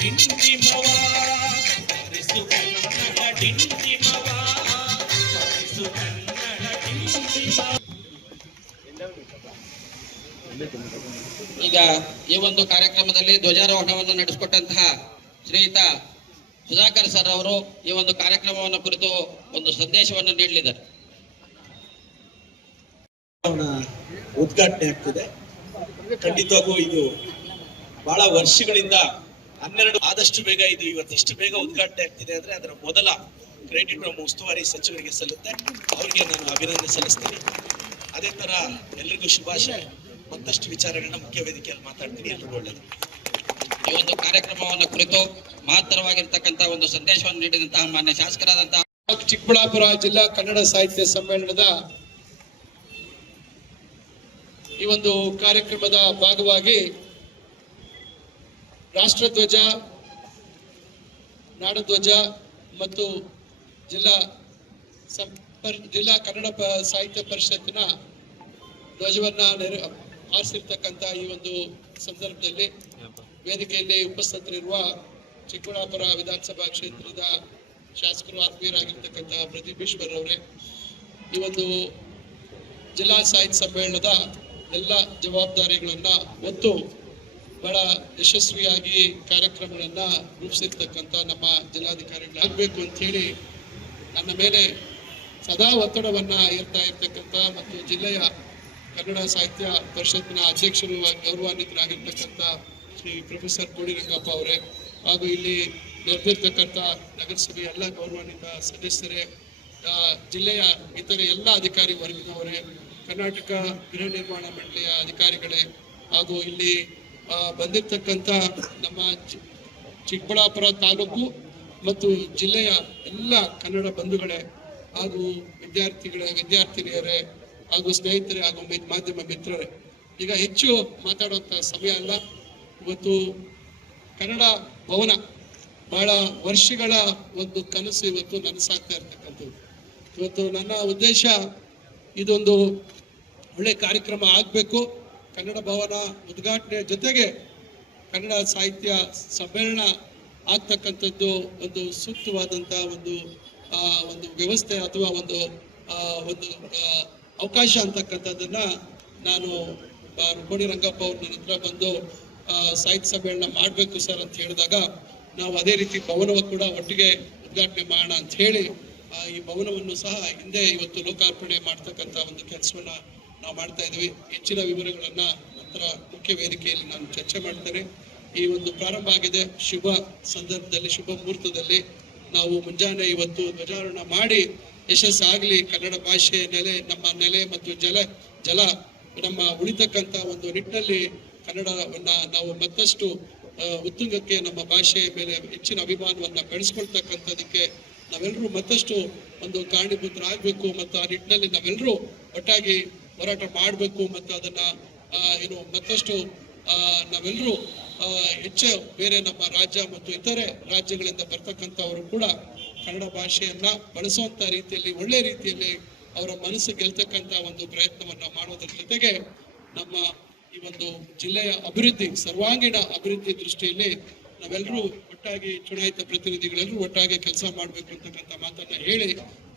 ಡಿಂಡಿಮವ ಹರಿಸು ಕನ್ನಡ ಡಿಂಡಿಮವ ಹರಿಸು ಕನ್ನಡ ಡಿಂಡಿಮವ. ಈಗ ಈ ಒಂದು ಕಾರ್ಯಕ್ರಮದಲ್ಲಿ ಧ್ವಜಾರೋಹಣವನ್ನು ನಡೆಸಿಕೊಟ್ಟಂತಹ ಶ್ರೀಯುತ ಸುಧಾಕರ್ ಸರ್ ಅವರು ಈ ಒಂದು ಕಾರ್ಯಕ್ರಮವನ್ನು ಕುರಿತು ಒಂದು ಸಂದೇಶವನ್ನು ನೀಡಲಿದ್ದಾರೆ. ಉದ್ಘಾಟನೆ ಆಗ್ತಿದೆ. ಖಂಡಿತವಾಗೂ ಇದು ಬಹಳ ವರ್ಷಗಳಿಂದ 12 ಆದಷ್ಟು ಬೇಗ ಇದು ಇವತ್ತಿಷ್ಟು ಬೇಗ ಉದ್ಘಾಟನೆ ಆಗ್ತಿದೆ ಅಂದ್ರೆ ಅದರ ಮೊದಲ ಕ್ರೆಡಿಟ್ ನಮ್ಮ ಉಸ್ತುವಾರಿ ಸಚಿವರಿಗೆ ಸಲ್ಲುತ್ತೆ. ಅವರಿಗೆ ನಾನು ಅಭಿನಂದನೆ ಸಲ್ಲಿಸ್ತೀನಿ. ಅದೇ ತರ ಎಲ್ರಿಗೂ ಶುಭಾಶಯ. ಮತ್ತಷ್ಟು ವಿಚಾರಗಳನ್ನ ಮುಖ್ಯ ವೇದಿಕೆಯಲ್ಲಿ ಮಾತಾಡ್ತೀನಿ. ಎಲ್ರಿಗೂ ಒಳ್ಳೆಯದು. ಈ ಒಂದು ಕಾರ್ಯಕ್ರಮವನ್ನು ಕುರಿತು ಮಹತ್ತರವಾಗಿರ್ತಕ್ಕಂಥ ಒಂದು ಸಂದೇಶವನ್ನು ನೀಡಿದಂತಹ ಮಾನ್ಯ ಶಾಸಕರಾದಂತಹ ಚಿಕ್ಕಬಳ್ಳಾಪುರ ಜಿಲ್ಲಾ ಕನ್ನಡ ಸಾಹಿತ್ಯ ಸಮ್ಮೇಳನದ ಈ ಒಂದು ಕಾರ್ಯಕ್ರಮದ ಭಾಗವಾಗಿ ರಾಷ್ಟ್ರಧ್ವಜ, ನಾಡಧ್ವಜ ಮತ್ತು ಜಿಲ್ಲಾ ಕನ್ನಡ ಸಾಹಿತ್ಯ ಪರಿಷತ್ತಿನ ಧ್ವಜವನ್ನ ಆರಿಸಿರ್ತಕ್ಕಂಥ ಈ ಒಂದು ಸಂದರ್ಭದಲ್ಲಿ ವೇದಿಕೆಯಲ್ಲಿ ಉಪಸ್ಥಿತರಿರುವ ಚಿಕ್ಕಬಳ್ಳಾಪುರ ವಿಧಾನಸಭಾ ಕ್ಷೇತ್ರದ ಶಾಸಕರು, ಆತ್ಮೀಯರಾಗಿರ್ತಕ್ಕಂಥ ಪ್ರದೀಪ್ ಈಶ್ವರ್ ಅವರೇ, ಈ ಒಂದು ಜಿಲ್ಲಾ ಸಾಹಿತ್ಯ ಸಮ್ಮೇಳನದ ಎಲ್ಲ ಜವಾಬ್ದಾರಿಗಳನ್ನ ಹೊತ್ತು ಬಹಳ ಯಶಸ್ವಿಯಾಗಿ ಕಾರ್ಯಕ್ರಮಗಳನ್ನ ರೂಪಿಸಿರ್ತಕ್ಕಂಥ ನಮ್ಮ ಜಿಲ್ಲಾಧಿಕಾರಿಗಳಾಗಬೇಕು ಅಂತ ಹೇಳಿ ನನ್ನ ಮೇಲೆ ಸದಾ ಒತ್ತಡವನ್ನ ಇರ್ತಾ ಇರ್ತಕ್ಕಂಥ ಮತ್ತು ಜಿಲ್ಲೆಯ ಕನ್ನಡ ಸಾಹಿತ್ಯ ಪರಿಷತ್ತಿನ ಅಧ್ಯಕ್ಷರು ಗೌರವಾನ್ವಿತರಾಗಿರ್ತಕ್ಕಂಥ ಶ್ರೀ ಪ್ರೊಫೆಸರ್ ಕೋಡಿ ರಂಗಪ್ಪ ಅವರೇ, ಹಾಗೂ ಇಲ್ಲಿ ನೆರೆದಿರ್ತಕ್ಕಂಥ ನಗರಸಭೆಯ ಎಲ್ಲ ಗೌರವಾನ್ವಿತ ಸದಸ್ಯರೇ, ಜಿಲ್ಲೆಯ ಇತರೆ ಎಲ್ಲ ಅಧಿಕಾರಿ ವರ್ಗದವರೇ, ಕರ್ನಾಟಕ ಗೃಹ ನಿರ್ಮಾಣ ಮಂಡಳಿಯ ಅಧಿಕಾರಿಗಳೇ, ಹಾಗೂ ಇಲ್ಲಿ ಬಂದಿರತಕ್ಕಂಥ ನಮ್ಮ ಚಿಕ್ಕಬಳ್ಳಾಪುರ ತಾಲೂಕು ಮತ್ತು ಜಿಲ್ಲೆಯ ಎಲ್ಲ ಕನ್ನಡ ಬಂಧುಗಳೇ, ಹಾಗೂ ವಿದ್ಯಾರ್ಥಿನಿಯರೇ, ಹಾಗೂ ಸ್ನೇಹಿತರೇ, ಹಾಗೂ ಮಾಧ್ಯಮ ಮಿತ್ರರೇ, ಈಗ ಹೆಚ್ಚು ಮಾತಾಡುವಂಥ ಸಮಯ ಅಲ್ಲ. ಇವತ್ತು ಕನ್ನಡ ಭವನ ಬಹಳ ವರ್ಷಗಳ ಒಂದು ಕನಸು ಇವತ್ತು ನನಸಾಗ್ತಾ ಇರ್ತಕ್ಕಂಥದ್ದು. ಇವತ್ತು ನನ್ನ ಉದ್ದೇಶ ಇದೊಂದು ಒಳ್ಳೆ ಕಾರ್ಯಕ್ರಮ ಆಗಬೇಕು. ಕನ್ನಡ ಭವನ ಉದ್ಘಾಟನೆ ಜೊತೆಗೆ ಕನ್ನಡ ಸಾಹಿತ್ಯ ಸಮ್ಮೇಳನ ಆಗ್ತಕ್ಕಂಥದ್ದು ಒಂದು ಸೂಕ್ತವಾದಂಥ ಒಂದು ವ್ಯವಸ್ಥೆ ಅಥವಾ ಒಂದು ಅವಕಾಶ ಅಂತಕ್ಕಂಥದ್ದನ್ನ ನಾನು ಕೋಡಿ ರಂಗಪ್ಪ ಅವ್ರ ನನ್ನ ಹತ್ರ ಬಂದು ಸಾಹಿತ್ಯ ಸಮ್ಮೇಳನ ಮಾಡಬೇಕು ಸರ್ ಅಂತ ಹೇಳಿದಾಗ, ನಾವು ಅದೇ ರೀತಿ ಭವನವನ್ನು ಕೂಡ ಒಟ್ಟಿಗೆ ಉದ್ಘಾಟನೆ ಮಾಡೋಣ ಅಂತ ಹೇಳಿ ಈ ಭವನವನ್ನು ಸಹ ಹಿಂದೆ ಇವತ್ತು ಲೋಕಾರ್ಪಣೆ ಮಾಡ್ತಕ್ಕಂಥ ಒಂದು ಕೆಲಸವನ್ನ ನಾವು ಮಾಡ್ತಾ ಇದ್ವಿ. ಹೆಚ್ಚಿನ ವಿವರಗಳನ್ನ ನಂತರ ಮುಖ್ಯ ವೇದಿಕೆಯಲ್ಲಿ ನಾನು ಚರ್ಚೆ ಮಾಡ್ತೇನೆ. ಈ ಒಂದು ಪ್ರಾರಂಭ ಆಗಿದೆ. ಶುಭ ಸಂದರ್ಭದಲ್ಲಿ, ಶುಭ ಮುಹೂರ್ತದಲ್ಲಿ ನಾವು ಮುಂಜಾನೆ ಇವತ್ತು ಧ್ವಜಾರೋಹಣ ಮಾಡಿ ಯಶಸ್ಸಾಗಲಿ. ಕನ್ನಡ ಭಾಷೆ ನಮ್ಮ ನೆಲೆ ಮತ್ತು ಜಲ ನಮ್ಮ ಉಳಿತಕ್ಕಂಥ ಒಂದು ನಿಟ್ಟಿನಲ್ಲಿ ಕನ್ನಡವನ್ನ ನಾವು ಮತ್ತಷ್ಟು ಉತ್ತುಂಗಕ್ಕೆ, ನಮ್ಮ ಭಾಷೆಯ ಮೇಲೆ ಹೆಚ್ಚಿನ ಅಭಿಮಾನವನ್ನ ಬೆಳೆಸ್ಕೊಳ್ತಕ್ಕಂಥದಕ್ಕೆ ನಾವೆಲ್ಲರೂ ಮತ್ತಷ್ಟು ಒಂದು ಕಾರಣೀಭೂತರಾಗಬೇಕು ಮತ್ತು ಆ ನಿಟ್ಟಿನಲ್ಲಿ ನಾವೆಲ್ಲರೂ ಒಟ್ಟಾಗಿ ಹೋರಾಟ ಮಾಡಬೇಕು ಮತ್ತು ಅದನ್ನ ಮತ್ತಷ್ಟು ನಾವೆಲ್ಲರೂ ಹೆಚ್ಚು ಬೇರೆ ನಮ್ಮ ರಾಜ್ಯ ಮತ್ತು ಇತರೆ ರಾಜ್ಯಗಳಿಂದ ಬರ್ತಕ್ಕಂಥವರು ಕೂಡ ಕನ್ನಡ ಭಾಷೆಯನ್ನ ಬಳಸುವಂತ ರೀತಿಯಲ್ಲಿ, ಒಳ್ಳೆ ರೀತಿಯಲ್ಲಿ ಅವರ ಮನಸ್ಸು ಗೆಲ್ತಕ್ಕಂಥ ಒಂದು ಪ್ರಯತ್ನವನ್ನ ಮಾಡೋದ್ರ ಜೊತೆಗೆ ನಮ್ಮ ಈ ಒಂದು ಜಿಲ್ಲೆಯ ಅಭಿವೃದ್ಧಿ, ಸರ್ವಾಂಗೀಣ ಅಭಿವೃದ್ಧಿ ದೃಷ್ಟಿಯಲ್ಲಿ ನಾವೆಲ್ಲರೂ ಒಟ್ಟಾಗಿ, ಚುನಾಯಿತ ಪ್ರತಿನಿಧಿಗಳೆಲ್ಲರೂ ಒಟ್ಟಾಗಿ ಕೆಲಸ ಮಾಡಬೇಕು ಅಂತಕ್ಕಂಥ ಮಾತನ್ನ ಹೇಳಿ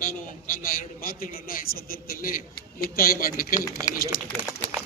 ನಾನು ನನ್ನ 2 ಮಾತುಗಳನ್ನ ಈ ಸಂದರ್ಭದಲ್ಲಿ ಮುಕ್ತಾಯ ಮಾಡಲಿಕ್ಕೆ ನಾನು ಇಷ್ಟಪಡ್ತೇನೆ.